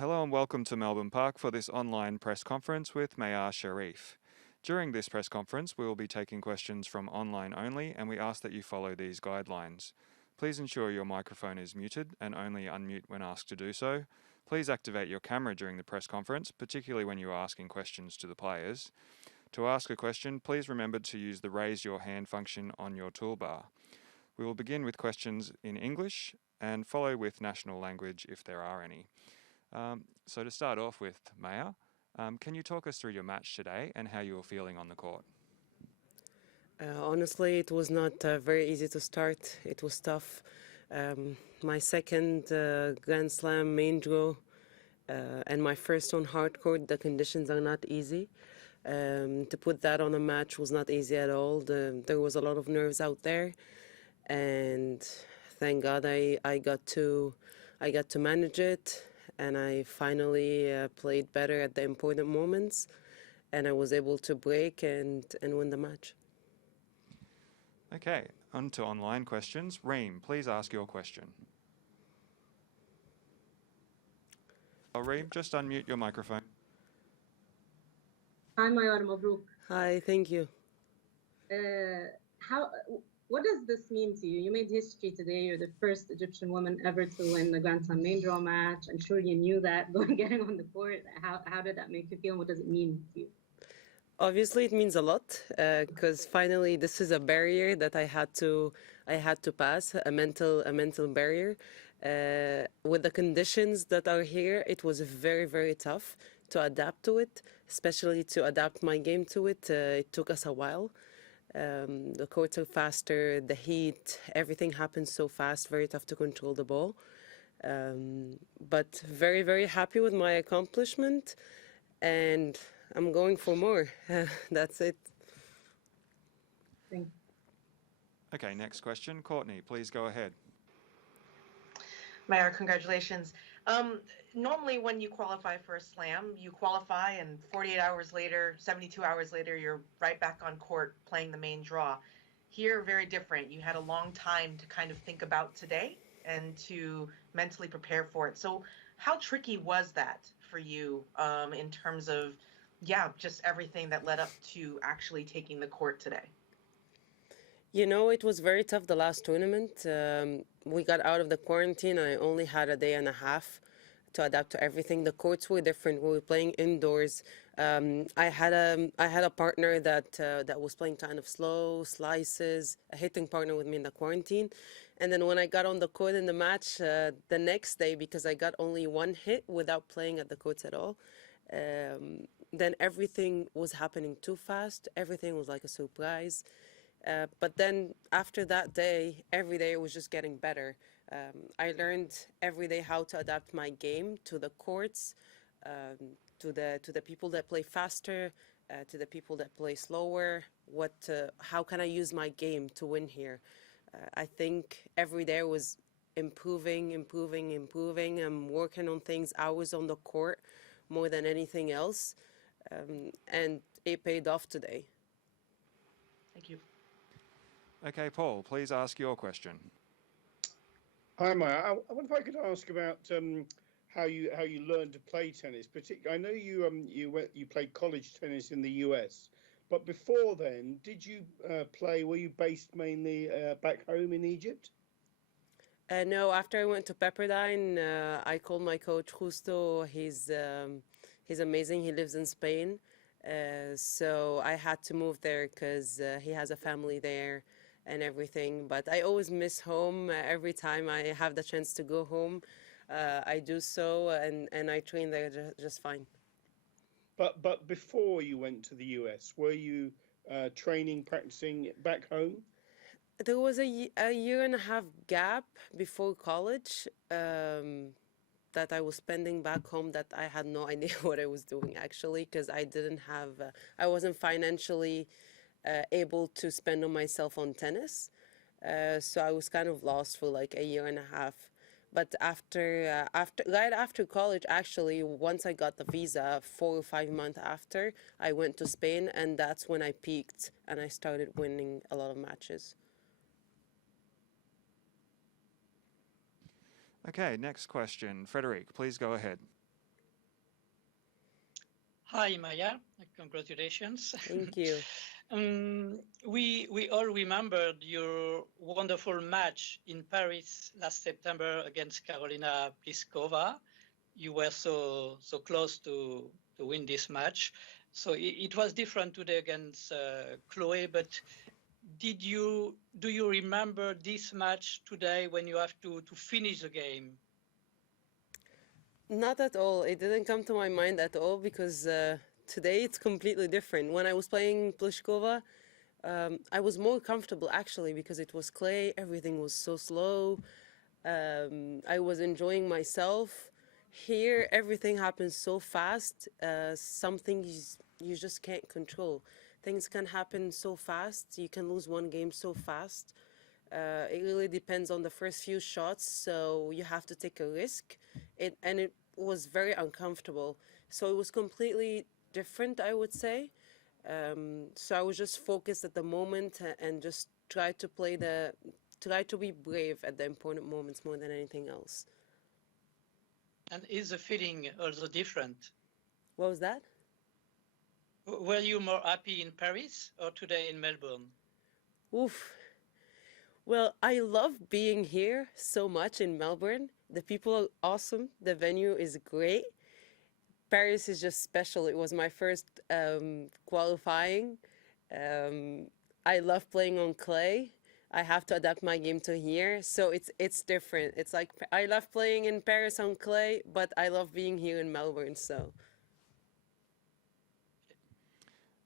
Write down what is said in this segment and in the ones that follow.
Hello and welcome to Melbourne Park for this online press conference with Mayar Sherif. During this press conference, we will be taking questions from online only, and we ask that you follow these guidelines. Please ensure your microphone is muted and only unmute when asked to do so. Please activate your camera during the press conference, particularly when you are asking questions to the players. To ask a question, please remember to use the raise your hand function on your toolbar. We will begin with questions in English and follow with national language if there are any. So to start off with, Maya, can you talk us through your match today and how you were feeling on the court? Honestly, it was not very easy to start. It was tough. My second Grand Slam main draw and my first on hard court, the conditions are not easy. To put that on a match was not easy at all. There was a lot of nerves out there, and thank God I got to manage it, and I finally played better at the important moments, and I was able to break and win the match. Okay, on to online questions. Reem, please ask your question. Reem, just unmute your microphone. Hi, Mayar, Mabruk. Hi, thank you. What does this mean to you? You made history today. You're the first Egyptian woman ever to win the Grand Slam main draw match. I'm sure you knew that getting on the court. How did that make you feel? And what does it mean to you? Obviously, it means a lot because finally, this is a barrier that I had to pass, a mental barrier. With the conditions that are here, it was very, very tough to adapt to it, especially to adapt my game to it. It took us a while. The courts are faster, the heat, everything happens so fast, very tough to control the ball. But very, very happy with my accomplishment, and I'm going for more. That's it. Thank you. Okay, next question. Courtney, please go ahead. Mayar, congratulations. Normally when you qualify for a slam, you qualify and 48 hours later, 72 hours later, you're right back on court playing the main draw. Here, very different. You had a long time to kind of think about today and to mentally prepare for it. So how tricky was that for you in terms of, just everything that led up to actually taking the court today? You know, it was very tough the last tournament. We got out of the quarantine. I only had a day and a half to adapt to everything. The courts were different. We were playing indoors. I had a partner that was playing kind of slow slices, a hitting partner with me in the quarantine. And then when I got on the court in the match the next day, because I got only one hit without playing at the courts at all, then everything was happening too fast. Everything was like a surprise. But then after that day, every day it was just getting better. I learned every day how to adapt my game to the courts, to the people that play faster, to the people that play slower. How can I use my game to win here? I think every day was improving. I'm working on things hours on the court more than anything else, and it paid off today. Thank you. Okay, Paul, please ask your question. Hi, Maya. I wonder if I could ask about how you learned to play tennis. I know you played college tennis in the US, but before then, did you play? Were you based mainly back home in Egypt? No, after I went to Pepperdine, I called my coach Justo. He's amazing. He lives in Spain, so I had to move there because he has a family there and everything. But I always miss home. Every time I have the chance to go home, I do so, and I train there just fine. But before you went to the US, were you practicing back home? There was a year and a half gap before college that I was spending back home that I had no idea what I was doing actually, because I wasn't financially able to spend on myself on tennis. So I was kind of lost for like a year and a half. But right after college, actually, once I got the visa, 4 or 5 months after, I went to Spain, and that's when I peaked and I started winning a lot of matches. Okay, next question. Frederic, please go ahead. Hi, Maya. Congratulations. Thank you. We all remembered your wonderful match in Paris last September against Karolina Pliskova. You were so close to win this match. So it was different today against Chloe. But do you remember this match today when you have to finish the game? Not at all. It didn't come to my mind at all because today it's completely different. When I was playing Pliskova, I was more comfortable actually because it was clay. Everything was so slow. I was enjoying myself. Here, everything happens so fast. Some things you just can't control. Things can happen so fast. You can lose one game so fast. It really depends on the first few shots, so you have to take a risk. It was very uncomfortable. So it was completely different, I would say. So I was just focused at the moment and just try to be brave at the important moments more than anything else. And is the feeling also different? What was that? Were you more happy in Paris or today in Melbourne? Oof. Well, I love being here so much in Melbourne. The people are awesome. The venue is great. Paris is just special. It was my first qualifying. I love playing on clay. I have to adapt my game to here, so it's different. It's like I love playing in Paris on clay, but I love being here in Melbourne. So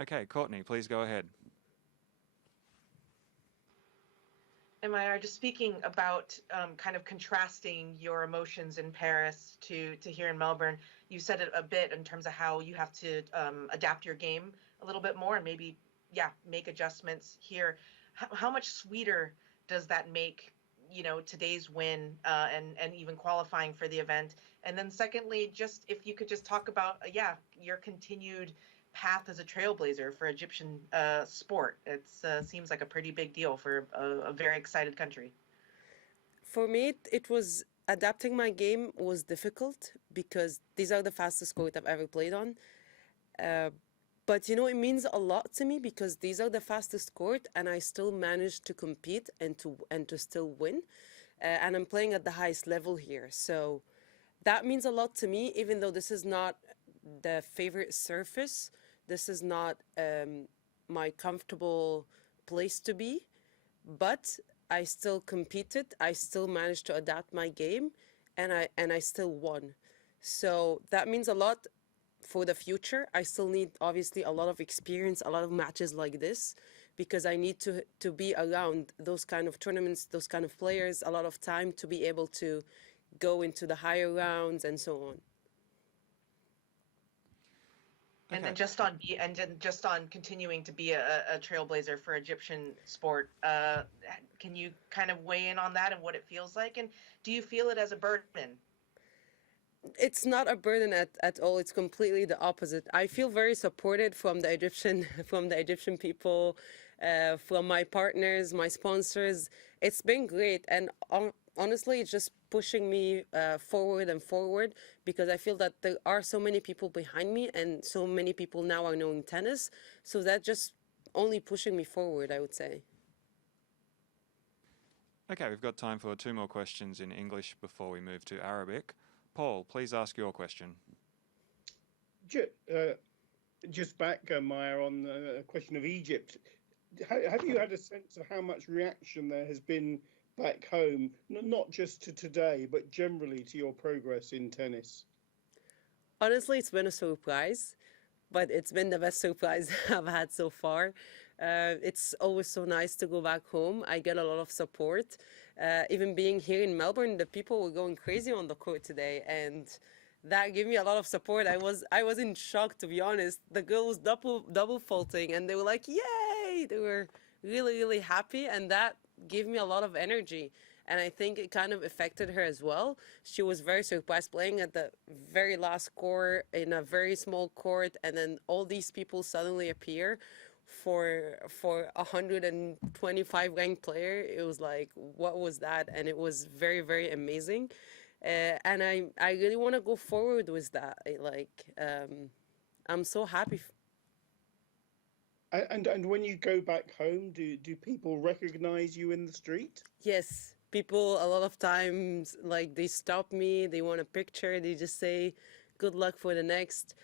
Okay, Courtney, please go ahead. And Mayar, just speaking about kind of contrasting your emotions in Paris to here in Melbourne, you said it a bit in terms of how you have to adapt your game a little bit more and maybe, yeah, make adjustments here. How much sweeter does that make, you know, today's win and even qualifying for the event? And then secondly, just if you could just talk about, yeah, your continued path as a trailblazer for Egyptian sport. It seems like a pretty big deal for a very excited country. for me, it was adapting my game was difficult because these are the fastest court I've ever played on. But you know, it means a lot to me because these are the fastest court, and I still managed to compete and to still win. And I'm playing at the highest level here, so that means a lot to me. Even though this is not the favorite surface, this is not my comfortable place to be, but I still competed. I still managed to adapt my game, and I still won. So that means a lot for the future. I still need obviously a lot of experience, a lot of matches like this, because I need to be around those kind of tournaments, those kind of players, a lot of time to be able to go into the higher rounds and so on. And Okay. then just on continuing to be a trailblazer for Egyptian sport, can you kind of weigh in on that and what it feels like? And do you feel it as a burden? It's not a burden at all. It's completely the opposite. I feel very supported from the Egyptian from the Egyptian people, from my partners, my sponsors. It's been great, and honestly, it's just pushing me forward and forward because I feel that there are so many people behind me, and so many people now are knowing tennis. So that just only pushing me forward, I would say. Okay, we've got time for 2 more questions in English before we move to Arabic. Paul, please ask your question. Just back, Maya, on the question of Egypt. Have you had a sense of how much reaction there has been back home, not just to today, but generally to your progress in tennis? Honestly, it's been a surprise, but it's been the best surprise I've had so far. It's always so nice to go back home. I get a lot of support. Even being here in Melbourne, the people were going crazy on the court today, and that gave me a lot of support. I was in shock, to be honest. The girl was double faulting, and they were like, "Yay!" They were really happy, and that gave me a lot of energy. And I think it kind of affected her as well. She was very surprised playing at the very last court in a very small court, and then all these people suddenly appear for 125 ranked player. It was like, what was that? And it was very amazing. And I really want to go forward with that. I'm so happy. And when you go back home, do people recognize you in the street? Yes, people a lot of times like they stop me, they want a picture, they just say good luck for the next.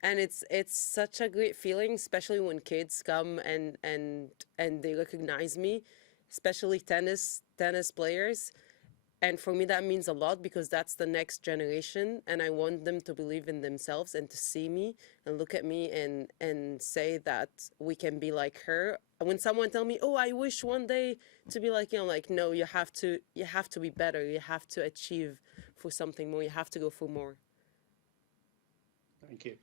And it's such a great feeling, especially when kids come and they recognize me, especially tennis players. And for me that means a lot because that's the next generation and I want them to believe in themselves and to see me and look at me and say that we can be like her. When someone tell me, oh, I wish one day to be like you, I'm like, no, you have to be better, you have to achieve for something more, you have to go for more. Thank you.